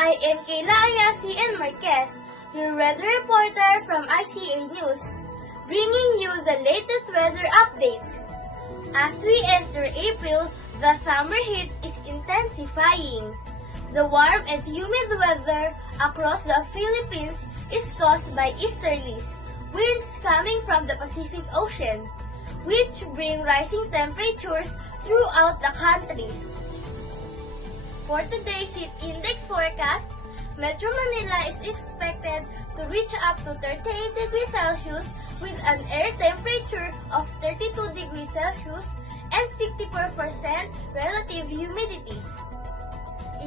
I am Kayla Ayasi and Marquez, your weather reporter from ICA News, bringing you the latest weather update. As we enter April, the summer heat is intensifying. The warm and humid weather across the Philippines is caused by easterlies, winds coming from the Pacific Ocean, which bring rising temperatures throughout the country. For today's heat index forecast, Metro Manila is expected to reach up to 38 degrees Celsius with an air temperature of 32 degrees Celsius and 64% relative humidity.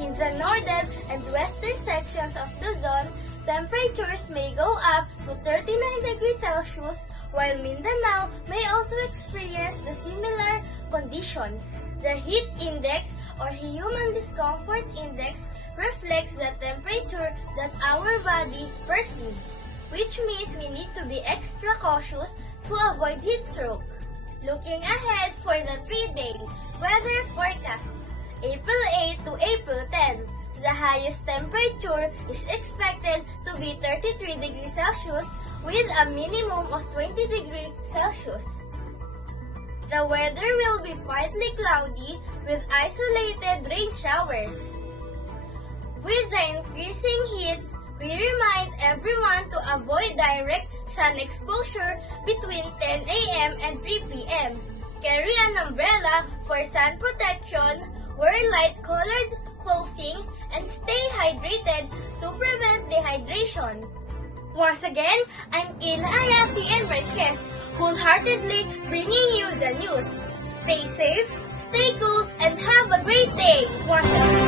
In the northern and western sections of the zone, temperatures may go up to 39 degrees Celsius, while Mindanao may also experience the similar conditions. The heat index or human discomfort index reflects the temperature that our body perceives, which means we need to be extra cautious to avoid heat stroke. Looking ahead for the 3-day weather forecast, April 8 to April 10, the highest temperature is expected to be 33 degrees Celsius with a minimum of 20 degrees Celsius. The weather will be partly cloudy with isolated rain showers. With the increasing heat, we remind everyone to avoid direct sun exposure between 10 a.m. and 3 p.m. Carry an umbrella for sun protection, wear light-colored clothing, and stay hydrated to prevent dehydration. Once again, I'm Kayla Ayasi and Marquez, wholeheartedly bringing you the news. Stay safe, stay cool, and have a great day! Once again.